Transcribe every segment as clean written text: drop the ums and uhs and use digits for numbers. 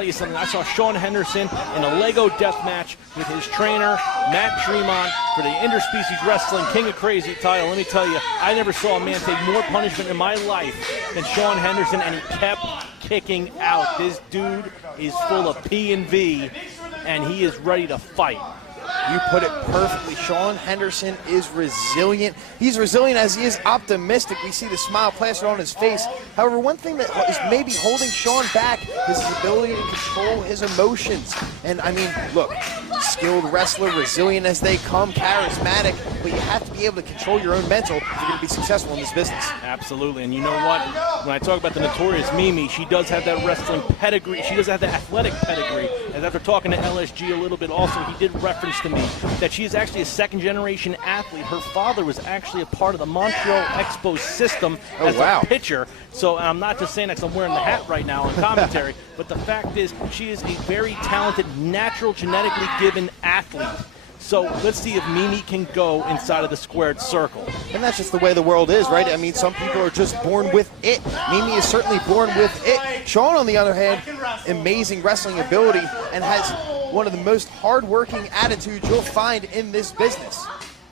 Tell you something. I saw Shawn Henderson in a Lego death match with his trainer, Matt Tremont, for the Interspecies Wrestling King of Crazy title. Let me tell you, I never saw a man take more punishment in my life than Shawn Henderson, and he kept kicking out. This dude is full of P and V, and he is ready to fight. You put it perfectly. Shawn Henderson is resilient. He's resilient as he is optimistic. We see the smile plastered on his face. However, one thing that is maybe holding Shawn back is his ability to control his emotions. And I mean, look, skilled wrestler, resilient as they come, charismatic, but you have to be able to control your own mental if you're going to be successful in this business. Absolutely. And you know what? When I talk about the Notorious Mimi, she does have that wrestling pedigree. She does have the athletic pedigree. And after talking to LSG a little bit also, he did reference to me that she is actually a second-generation athlete. Her father was actually a part of the Montreal Expo system as a pitcher. So I'm not just saying that 'cause I'm wearing the hat right now on commentary, but the fact is she is a very talented, natural, genetically given athlete. So let's see if Mimi can go inside of the squared circle. And that's just the way the world is, right? I mean, some people are just born with it. Mimi is certainly born with it. Shawn, on the other hand, amazing wrestling ability and has one of the most hard-working attitudes you'll find in this business.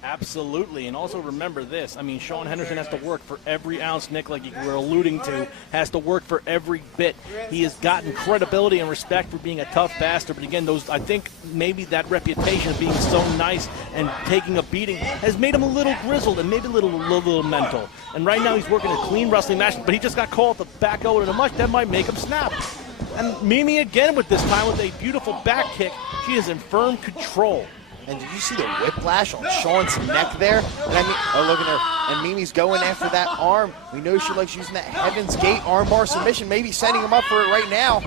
Absolutely, and also remember this. I mean, Shawn Henderson has to work for every ounce, Nick, like you were alluding to, has to work for every bit. He has gotten credibility and respect for being a tough bastard, but again, I think maybe that reputation of being so nice and taking a beating has made him a little grizzled and maybe a little mental. And right now he's working a clean wrestling match, but he just got called the back elbow to the mush. That might make him snap. And Mimi again with this time with a beautiful back kick. She is in firm control. And did you see the whiplash on Shawn's neck there? And I mean, oh, look at her. And Mimi's going after that arm. We know she likes using that Heaven's Gate armbar submission, maybe setting him up for it right now.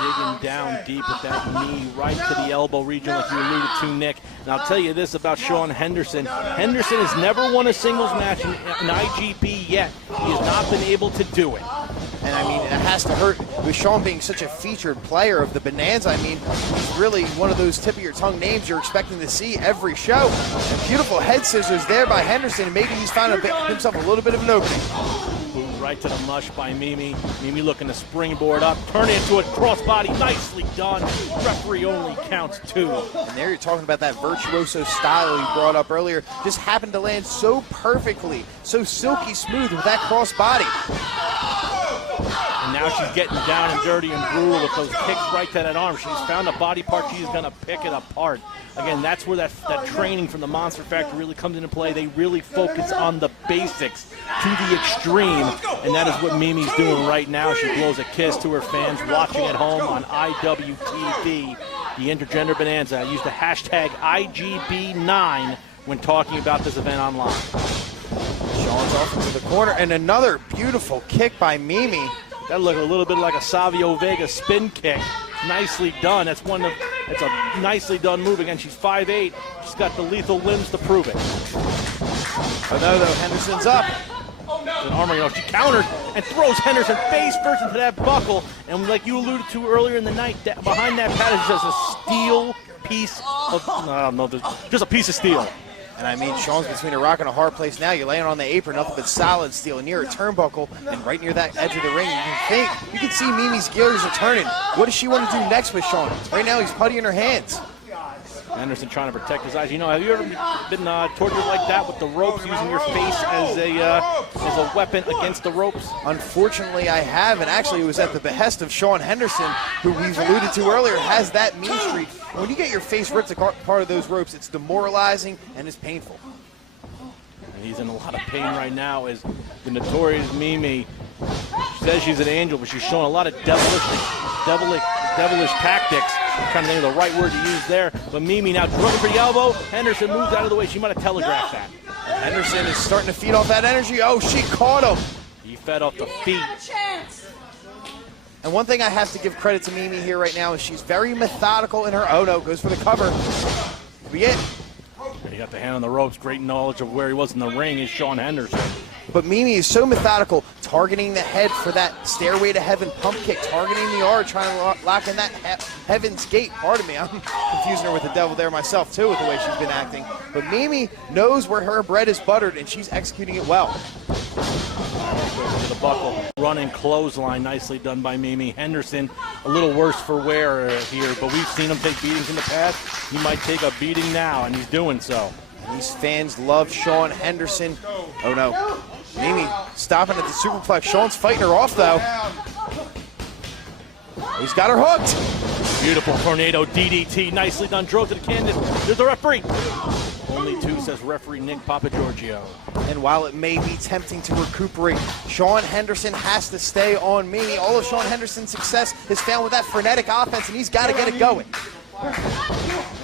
Digging down deep with that knee right to the elbow region like you alluded to, Nick. And I'll tell you this about Shawn Henderson. Henderson has never won a singles match in IGP yet. He has not been able to do it. And I mean, it has to hurt with Shawn being such a featured player of the Bonanza. I mean, he's really one of those tip of your tongue names you're expecting to see every show. And beautiful head scissors there by Henderson. Maybe he's found himself a little bit of an opening. Boot right to the mush by Mimi. Mimi looking to springboard up, turn it into a crossbody. Nicely done. Referee only counts 2. And there you're talking about that virtuoso style you brought up earlier. Just happened to land so perfectly, so silky smooth with that crossbody. And now she's getting down and dirty and brutal with those kicks right to that arm. She's found a body part. She's going to pick it apart. Again, that's where that training from the Monster Factory really comes into play. They really focus on the basics to the extreme, and that is what Mimi's doing right now. She blows a kiss to her fans watching at home on IWTV, the Intergender Bonanza. I used the hashtag IGB9 when talking about this event online. Shawn's off into the corner, and another beautiful kick by Mimi. That looked a little bit like a Savio Vega spin kick. Nicely done. It's a nicely done move. Again, she's 5'8". She's got the lethal limbs to prove it. Oh no, though, Henderson's up. An armor, she countered and throws Henderson face first into that buckle. And like you alluded to earlier in the night, behind that pad is just a steel piece of, I don't know, just a piece of steel. And I mean, Shawn's between a rock and a hard place now. You're laying on the apron, nothing but solid steel, near a turnbuckle, and right near that edge of the ring. You can see Mimi's gears are turning. What does she want to do next with Shawn? Right now, he's putty in her hands. Henderson trying to protect his eyes. You know, have you ever been tortured like that with the ropes, using your face as a weapon against the ropes? Unfortunately, I have, and actually it was at the behest of Shawn Henderson, who we've alluded to earlier, has that mean streak. And when you get your face ripped apart of those ropes, it's demoralizing and it's painful. And he's in a lot of pain right now as the Notorious Mimi. She says she's an angel, but she's showing a lot of devilish tactics. I'm trying to think of the right word to use there. But Mimi now looking for the elbow. Henderson moves out of the way. She might have telegraphed that. And Henderson is starting to feed off that energy. Oh, she caught him. He fed off the feet. And one thing I have to give credit to Mimi here right now is she's very methodical in her, oh no, goes for the cover. Be it. He got the hand on the ropes. Great knowledge of where he was in the ring is Shawn Henderson. But Mimi is so methodical, targeting the head for that Stairway to Heaven pump kick, targeting the arm, trying to lock in that Heaven's Gate. Pardon me, I'm confusing her with the devil there myself, too, with the way she's been acting. But Mimi knows where her bread is buttered, and she's executing it well. to the buckle. Running clothesline, nicely done by Mimi. Henderson, a little worse for wear here, but we've seen him take beatings in the past. He might take a beating now, and he's doing so. These fans love Sean Henderson. Oh no, Mimi stopping at the superplex. Sean's fighting her off though. He's got her hooked. Beautiful tornado DDT, nicely done, drove to the canvas. There's the referee. Only two, says referee Nick Papagiorgio. And while it may be tempting to recuperate, Sean Henderson has to stay on Mimi. All of Sean Henderson's success is found with that frenetic offense, and he's got to get it going.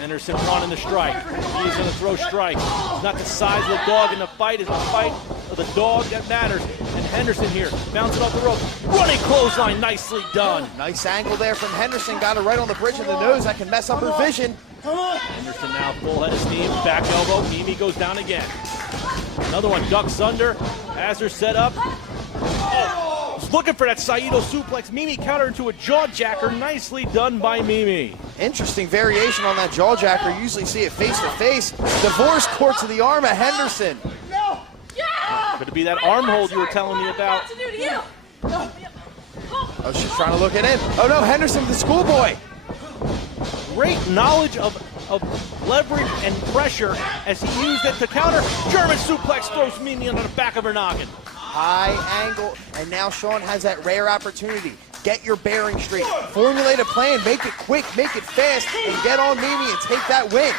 Henderson running the strike. He's going to throw strikes. It's not the size of the dog in the fight, it's the fight of the dog that matters. And Henderson here, bouncing off the rope. Running clothesline, nicely done. Nice angle there from Henderson. Got her right on the bridge of the nose. That can mess up her vision. Henderson now full head of steam. Back elbow. Mimi goes down again. Another one ducks under. Has her set up. Oh, was looking for that Saito suplex. Mimi countered into a jaw jacker. Nicely done by Mimi. Interesting variation on that jaw jacker. You usually see it face to face. Divorce court to the arm of Henderson. Could it be that arm hold you were telling me about? Oh, she's trying to look it in. Oh no, Henderson, the schoolboy. Great knowledge of leverage and pressure as he used it to counter. German suplex throws Mimi on the back of her noggin. High angle, and now Sean has that rare opportunity. Get your bearing straight. Formulate a plan, make it quick, make it fast, and get on Mimi and take that win.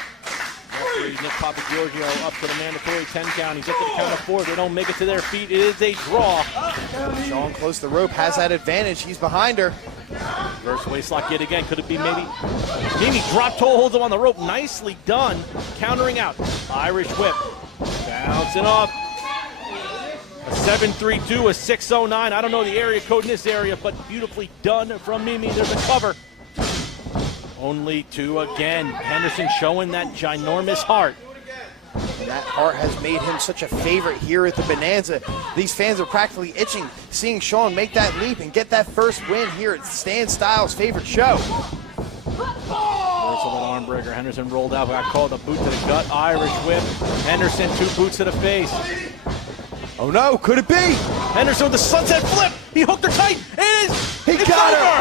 Referee Nick Papagiorgio up to the mandatory 10 count. He's up to the count of 4. They don't make it to their feet. It is a draw. Sean close to the rope, has that advantage. He's behind her. Reverse waistlock yet again. Could it be maybe? Mimi drop toe holds him on the rope. Nicely done. Countering out. Irish whip. Bouncing off. A 732, a 609. I don't know the area code in this area, but beautifully done from Mimi. There's a cover. Only two again. Henderson showing that ginormous heart. And that heart has made him such a favorite here at the Bonanza. These fans are practically itching, seeing Sean make that leap and get that first win here at Stan Stylez' favorite show. Reversal arm breaker. Henderson rolled out, got called a boot to the gut. Irish whip. Henderson, 2 boots to the face. Oh no, could it be? Henderson with the sunset flip. He hooked her tight. It is. He It's got over. her.